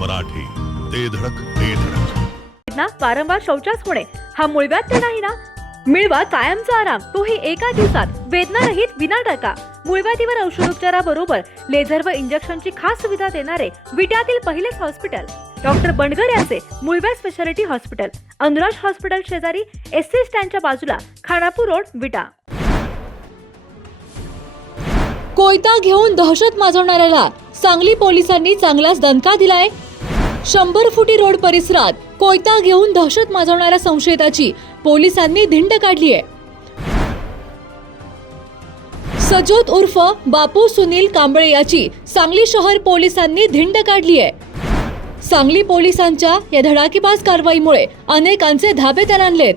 मराठी, ते धडक ते धडक. ना वारंवार शौचास होणे हा मूळव्याध तर नाही ना? मिळवा कायमचा आराम, तोही एका दिवसात, वेदनारहित विना टाका. मूळव्याधीवर औषधोपचाराबरोबर लेझर व इंजेक्शनची खास सुविधा देणारे विट्यातील पहिलेच हॉस्पिटल डॉक्टर बंडगर यांचे मूळव्याध स्पेशालिटी हॉस्पिटल, अनुराज हॉस्पिटल शेजारी, एसटी स्टँडच्या बाजूला, खानापूर रोड, विटा. कोयता घेऊन दहशत माजवणाऱ्याला सांगली पोलिसांनी चांगलाच दणका दिलाय. 100 फुटी रोड परिसरात कोयता घेऊन दहशत माजवणाऱ्या संशयिताची पोलिसांनी धिंड काढली आहे. सजोत उर्फ बापू सुनील कांबळे याची सांगली शहर पोलिसांनी धिंड काढली आहे. सांगली पोलिसांच्या या धडाकेबाज कारवाईमुळे अनेकांचे धाबे तणाणलेत.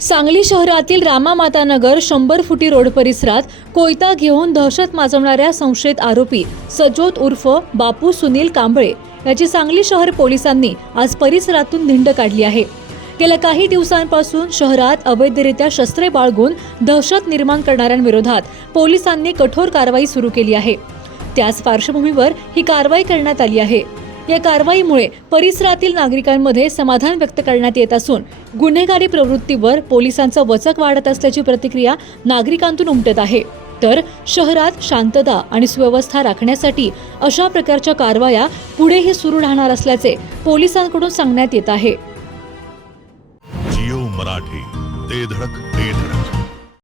सांगली शहरातील रामामाता नगर 100 फुटी रोड परिसरात कोयता घेऊन दहशत माजवणाऱ्या संशयित आरोपी सजोत उर्फ बापू सुनील कांबळे याची सांगली शहर पोलिसांनी आज परिसरातून धिंड काढली आहे. गेल्या काही दिवसांपासून शहरात अवैधरित्या शस्त्रे बाळगून दहशत निर्माण करणाऱ्यांविरोधात पोलिसांनी कठोर कारवाई सुरू केली आहे. त्याच पार्श्वभूमीवर ही कारवाई करण्यात आली आहे. या कारवाईमुळे परिसरातील नागरिकांमध्ये समाधान व्यक्त करण्यात येत असून गुन्हेगारी प्रवृत्तीवर पोलिसांचा वचक वाढत असल्याची प्रतिक्रिया नागरिकांतून उमटत आहे. तर शहरात शांतता आणि सुव्यवस्था राखण्यासाठी अशा प्रकारच्या कारवाया पुढेही सुरू राहणार असल्याचे पोलिसांकडून सांगण्यात येत आहे. जिओ मराठी, ते धडक ते धडक.